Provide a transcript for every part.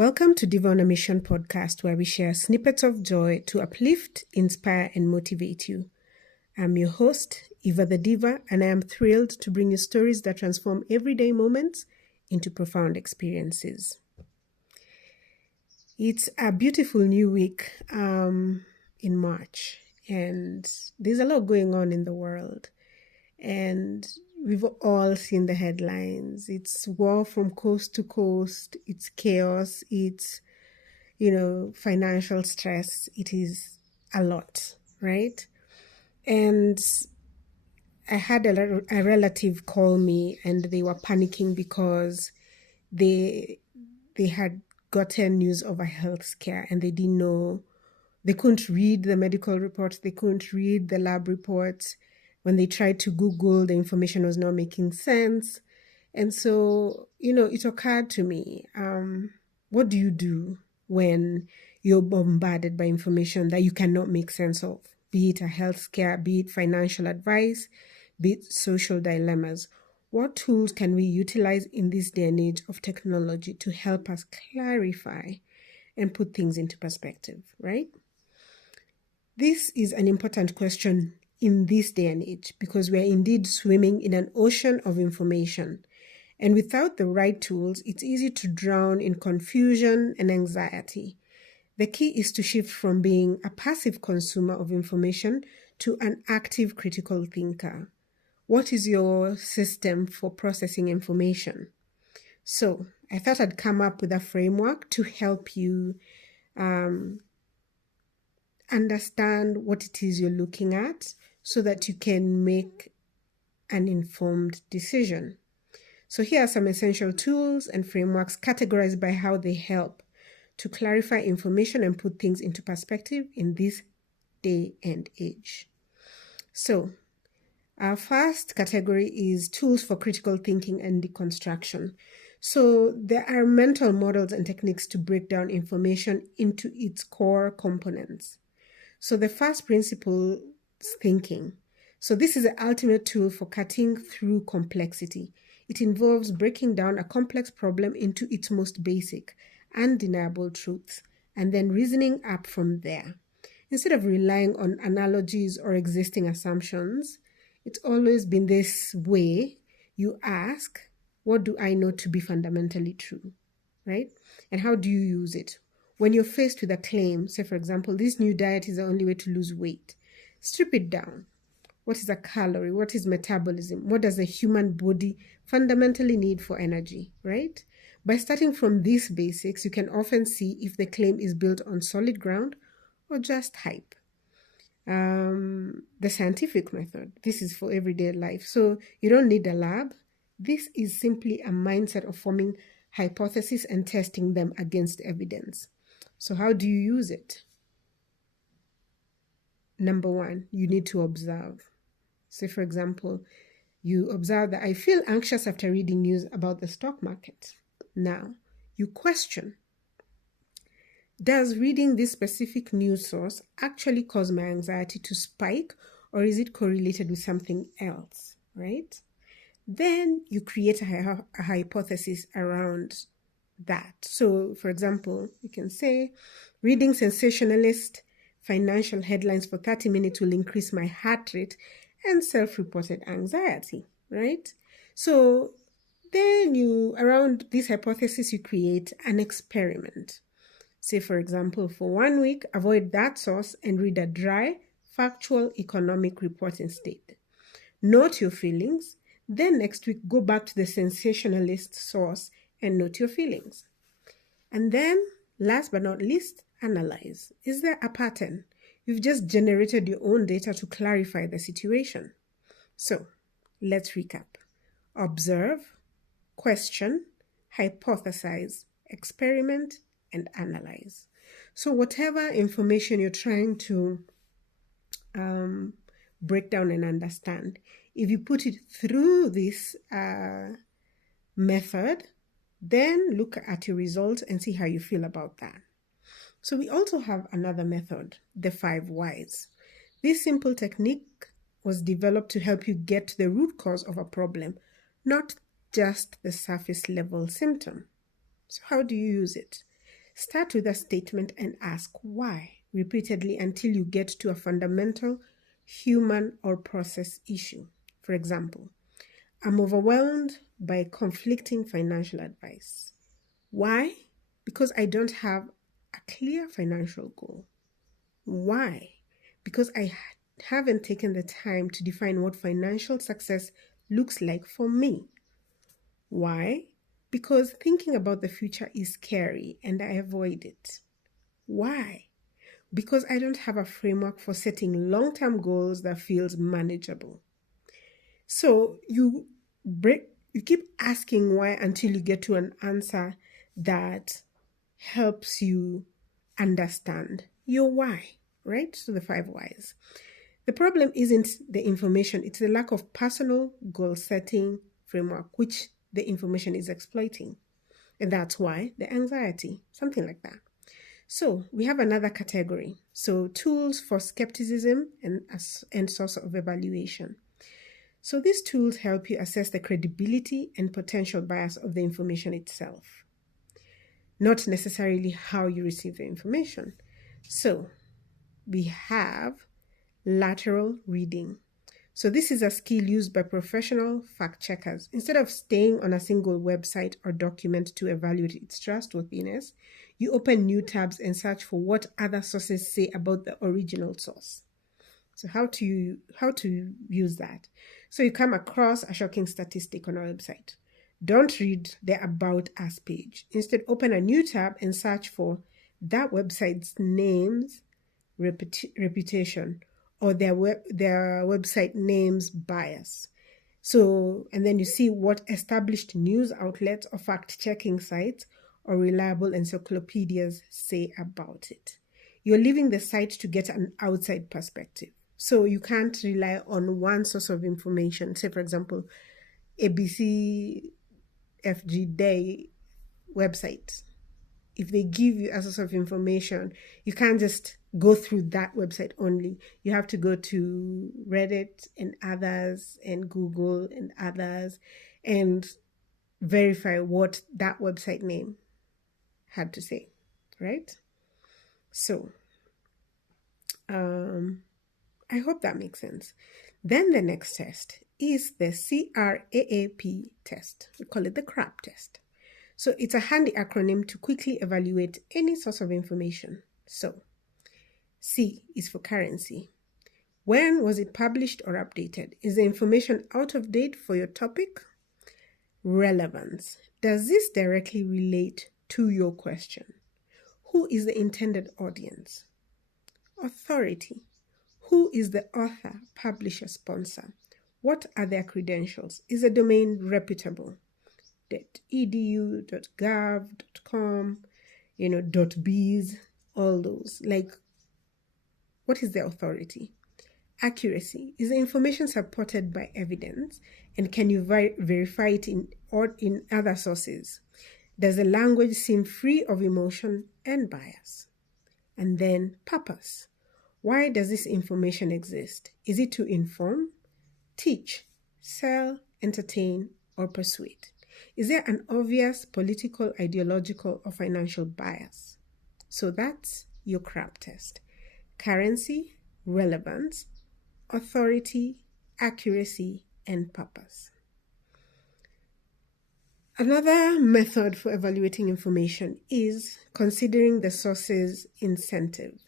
Welcome to Diva On A Mission podcast, where we share snippets of joy to uplift, inspire, and motivate you. I'm your host, Eva the Diva, and I am thrilled to bring you stories that transform everyday moments into profound experiences. It's a beautiful new week in March, and there's a lot going on in the world. And we've all seen the headlines. It's war from coast to coast. It's chaos. It's, financial stress. It is a lot, right? And I had a relative call me, and they were panicking because they had gotten news of a health scare, and they didn't know. They couldn't read the medical reports. They couldn't read the lab reports. When they tried to Google, the information was not making sense. And so, it occurred to me, what do you do when you're bombarded by information that you cannot make sense of? Be it a health scare, be it financial advice, be it social dilemmas. What tools can we utilize in this day and age of technology to help us clarify and put things into perspective, right? This is an important question in this day and age, because we are indeed swimming in an ocean of information. And without the right tools, it's easy to drown in confusion and anxiety. The key is to shift from being a passive consumer of information to an active critical thinker. What is your system for processing information? So I thought I'd come up with a framework to help you understand what it is you're looking at, so that you can make an informed decision. So here are some essential tools and frameworks categorized by how they help to clarify information and put things into perspective in this day and age. So our first category is tools for critical thinking and deconstruction. So there are mental models and techniques to break down information into its core components. So the first principle is thinking. So this is the ultimate tool for cutting through complexity. It involves breaking down a complex problem into its most basic, undeniable truths, and then reasoning up from there. Instead of relying on analogies or existing assumptions, it's always been this way. You ask, what do I know to be fundamentally true, right? And how do you use it? When you're faced with a claim, say for example, this new diet is the only way to lose weight, strip it down. What is a calorie? What is metabolism? What does the human body fundamentally need for energy, right? By starting from these basics, you can often see if the claim is built on solid ground or just hype. The scientific method, this is for everyday life. So you don't need a lab. This is simply a mindset of forming hypotheses and testing them against evidence. So how do you use it? Number one, you need to observe. Say, for example, you observe that I feel anxious after reading news about the stock market. Now, you question, does reading this specific news source actually cause my anxiety to spike, or is it correlated with something else, right? Then you create a hypothesis around that. So, for example, you can say, reading sensationalist financial headlines for 30 minutes will increase my heart rate and self-reported anxiety, right? So then around this hypothesis, you create an experiment. Say, for example, for 1 week, avoid that source and read a dry, factual economic report instead. Note your feelings. Then next week, go back to the sensationalist source and note your feelings. And then, last but not least, analyze. Is there a pattern? You've just generated your own data to clarify the situation. So, let's recap. Observe, question, hypothesize, experiment, and analyze. So whatever information you're trying to break down and understand, if you put it through this method, then look at your results and see how you feel about that. So we also have another method, the 5 whys. This simple technique was developed to help you get to the root cause of a problem, not just the surface level symptom. So how do you use it? Start with a statement and ask why repeatedly until you get to a fundamental human or process issue. For example, I'm overwhelmed by conflicting financial advice. Why? Because I don't have a clear financial goal. Why? Because I haven't taken the time to define what financial success looks like for me. Why? Because thinking about the future is scary and I avoid it. Why? Because I don't have a framework for setting long-term goals that feels manageable. So you keep asking why until you get to an answer that helps you understand your why, right? So the 5 whys. The problem isn't the information, it's the lack of personal goal setting framework, which the information is exploiting. And that's why the anxiety, something like that. So we have another category. So tools for skepticism and source of evaluation. So these tools help you assess the credibility and potential bias of the information itself, not necessarily how you receive the information. So we have lateral reading. So this is a skill used by professional fact checkers. Instead of staying on a single website or document to evaluate its trustworthiness, you open new tabs and search for what other sources say about the original source. So how to use that? So you come across a shocking statistic on a website. Don't read the About Us page. Instead, open a new tab and search for that website's name's reputation or their website name's bias. So, and then you see what established news outlets or fact-checking sites or reliable encyclopedias say about it. You're leaving the site to get an outside perspective. So you can't rely on one source of information. Say, for example, ABC FG Day website. If they give you a source of information, you can't just go through that website only. You have to go to Reddit and others and Google and others and verify what that website name had to say, right? So, I hope that makes sense. Then the next test is the CRAAP test. We call it the CRAP test. So it's a handy acronym to quickly evaluate any source of information. So C is for currency. When was it published or updated? Is the information out of date for your topic? Relevance. Does this directly relate to your question? Who is the intended audience? Authority. Who is the author, publisher, sponsor? What are their credentials? Is the domain reputable? .edu, .gov, .com, .biz, all those. Like, what is the authority? Accuracy. Is the information supported by evidence? And can you verify it in other sources? Does the language seem free of emotion and bias? And then purpose. Why does this information exist? Is it to inform, teach, sell, entertain, or persuade? Is there an obvious political, ideological, or financial bias? So that's your CRAP test. Currency, relevance, authority, accuracy, and purpose. Another method for evaluating information is considering the source's incentive.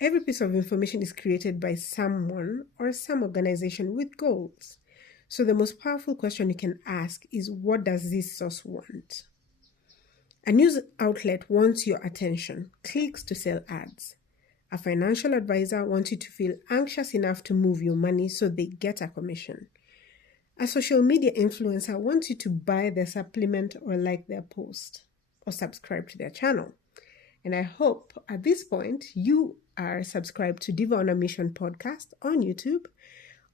Every piece of information is created by someone or some organization with goals. So the most powerful question you can ask is, what does this source want? A news outlet wants your attention, clicks to sell ads. A financial advisor wants you to feel anxious enough to move your money so they get a commission. A social media influencer wants you to buy their supplement or like their post or subscribe to their channel. And I hope at this point you are subscribed to Diva On A Mission podcast on YouTube,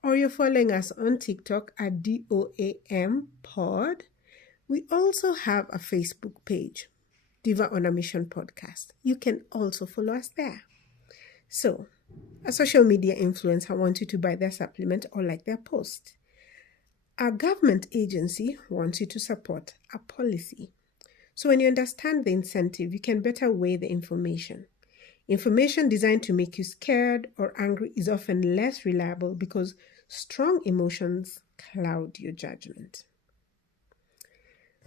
or you're following us on TikTok at DOAM Pod. We also have a Facebook page, Diva On A Mission podcast. You can also follow us there. So, a social media influencer wants you to buy their supplement or like their post. A government agency wants you to support a policy. So when you understand the incentive, you can better weigh the information. Information designed to make you scared or angry is often less reliable because strong emotions cloud your judgment.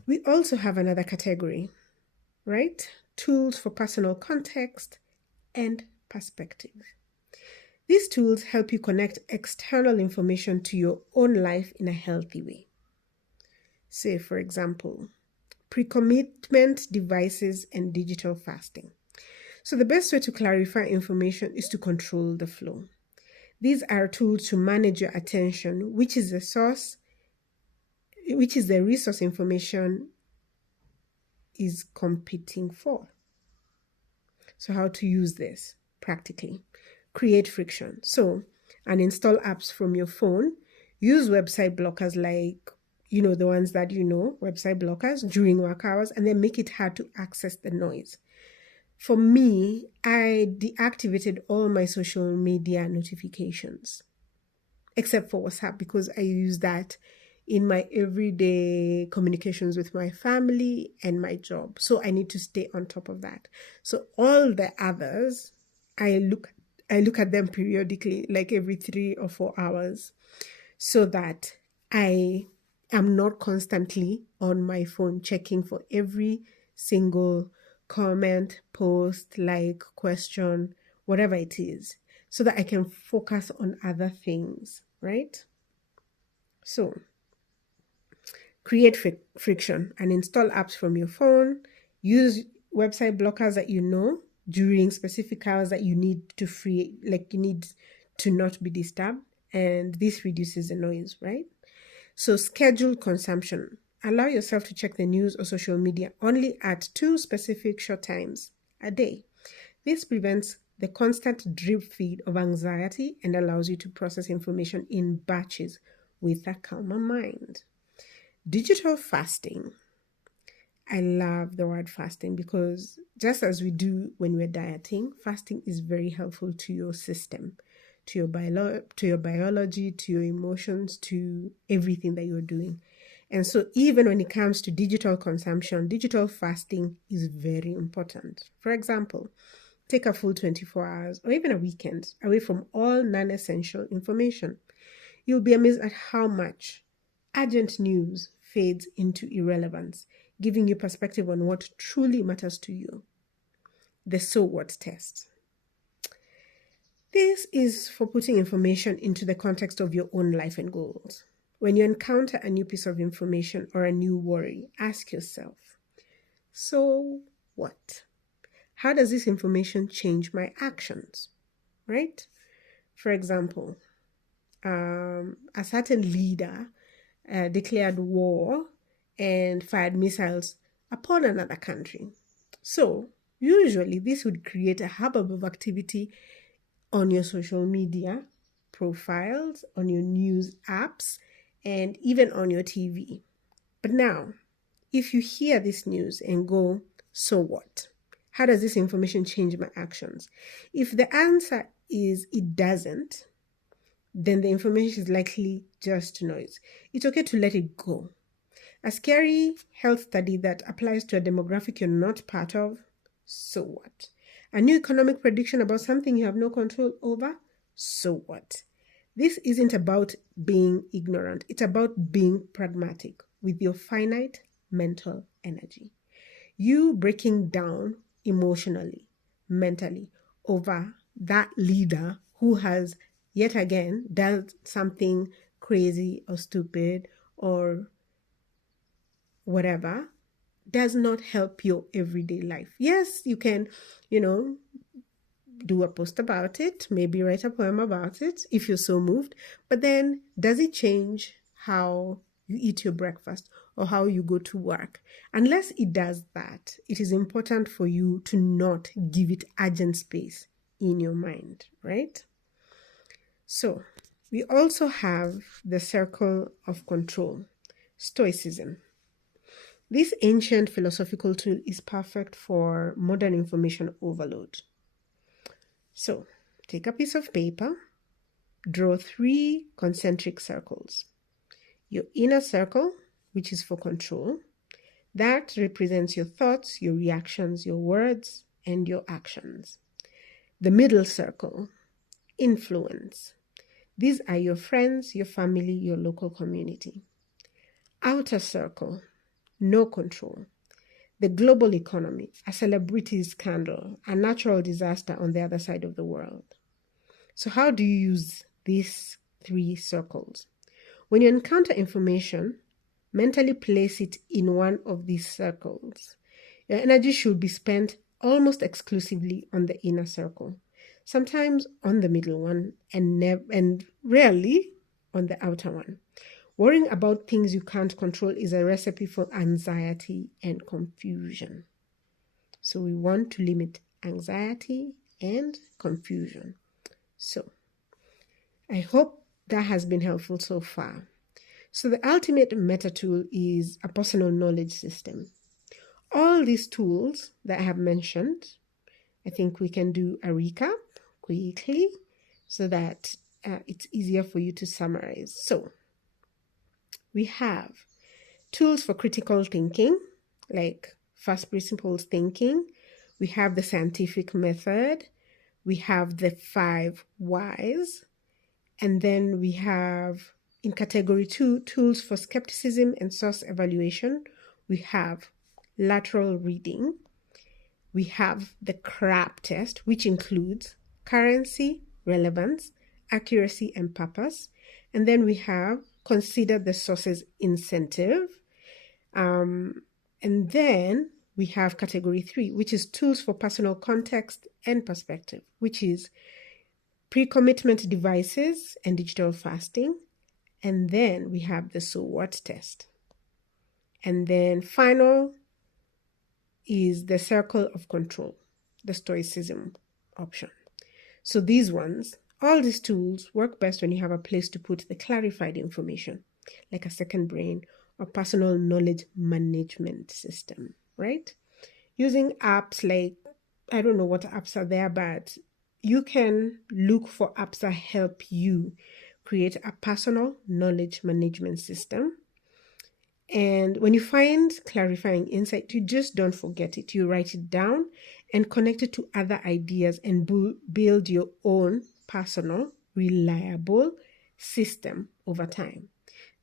We also have another category, right? Tools for personal context and perspective. These tools help you connect external information to your own life in a healthy way. Say, for example, pre-commitment devices and digital fasting. So the best way to clarify information is to control the flow. These are tools to manage your attention, which is the resource information is competing for. So how to use this practically? Create friction. So, uninstall apps from your phone. Use website blockers like, the ones that website blockers during work hours, and then make it hard to access the noise. For me, I deactivated all my social media notifications, except for WhatsApp, because I use that in my everyday communications with my family and my job. So I need to stay on top of that. So all the others, I look at them periodically, like every 3 or 4 hours, so that I am not constantly on my phone checking for every single comment, post, like, question, whatever it is, so that I can focus on other things, right? So create friction and install apps from your phone. Use website blockers that during specific hours that you need to free, like you need to not be disturbed, and this reduces the noise, right? So schedule consumption. Allow yourself to check the news or social media only at 2 specific short times a day. This prevents the constant drip feed of anxiety and allows you to process information in batches with a calmer mind. Digital fasting. I love the word fasting because just as we do when we're dieting, fasting is very helpful to your system, to your biology, to your emotions, to everything that you're doing. And so even when it comes to digital consumption, digital fasting is very important. For example, take a full 24 hours or even a weekend away from all non-essential information. You'll be amazed at how much urgent news fades into irrelevance, giving you perspective on what truly matters to you. The so what test. This is for putting information into the context of your own life and goals. When you encounter a new piece of information or a new worry, ask yourself, so what? How does this information change my actions? Right? For example, a certain leader declared war and fired missiles upon another country. So usually this would create a hubbub of activity on your social media profiles, on your news apps, and even on your TV. But now, if you hear this news and go, so what? How does this information change my actions? If the answer is it doesn't, then the information is likely just noise. It's okay to let it go. A scary health study that applies to a demographic you're not part of, so what? A new economic prediction about something you have no control over, so what? This isn't about being ignorant. It's about being pragmatic with your finite mental energy. You breaking down emotionally, mentally over that leader who has yet again done something crazy or stupid or whatever does not help your everyday life. Yes, you can, do a post about it, maybe write a poem about it if you're so moved, but then does it change how you eat your breakfast or how you go to work? Unless it does that, it is important for you to not give it urgent space in your mind, right? So we also have the circle of control, Stoicism. This ancient philosophical tool is perfect for modern information overload. So, take a piece of paper, draw 3 concentric circles. Your inner circle, which is for control, That represents your thoughts, your reactions, your words, and your actions. The middle circle, influence. These are your friends, your family, your local community. Outer circle, no control. The global economy, a celebrity scandal, a natural disaster on the other side of the world. So how do you use these three circles? When you encounter information, mentally place it in one of these circles. Your energy should be spent almost exclusively on the inner circle, sometimes on the middle one, and rarely on the outer one. Worrying about things you can't control is a recipe for anxiety and confusion. So we want to limit anxiety and confusion. So I hope that has been helpful so far. So the ultimate meta tool is a personal knowledge system. All these tools that I have mentioned, I think we can do a recap quickly so that it's easier for you to summarize. So we have tools for critical thinking, like first principles thinking. We have the scientific method. We have the 5 whys. And then we have, in category 2, tools for skepticism and source evaluation. We have lateral reading. We have the CRAP test, which includes currency, relevance, accuracy, and purpose. And then we have consider the source's incentive. And then we have category 3, which is tools for personal context and perspective, which is pre-commitment devices and digital fasting. And then we have the so what test. And then final is the circle of control, the stoicism option. So these ones, all these tools work best when you have a place to put the clarified information, like a second brain or personal knowledge management system, right? Using apps like, I don't know what apps are there, but you can look for apps that help you create a personal knowledge management system. And when you find clarifying insight, you just don't forget it. You write it down and connect it to other ideas and build your own personal, reliable system over time.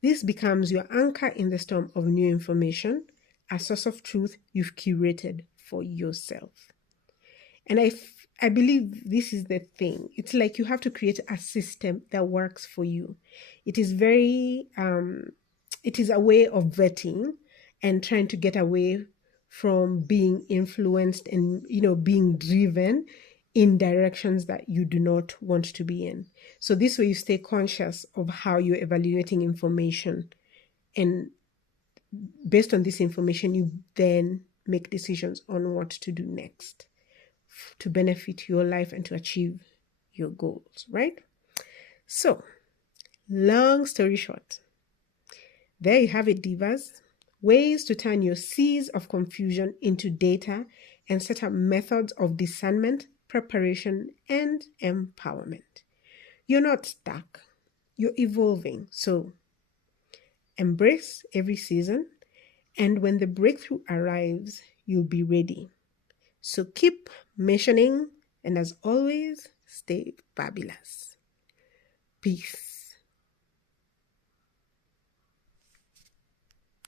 This becomes your anchor in the storm of new information, a source of truth you've curated for yourself. And I believe this is the thing. It's like you have to create a system that works for you. It is it is a way of vetting and trying to get away from being influenced and, being driven in directions that you do not want to be in. So this way you stay conscious of how you're evaluating information. And based on this information, you then make decisions on what to do next to benefit your life and to achieve your goals, right? So, long story short, there you have it, divas. Ways to turn your seas of confusion into data and set up methods of discernment, preparation, and empowerment. You're not stuck. You're evolving. So embrace every season, and when the breakthrough arrives, you'll be ready. So keep missioning, and as always, stay fabulous. Peace.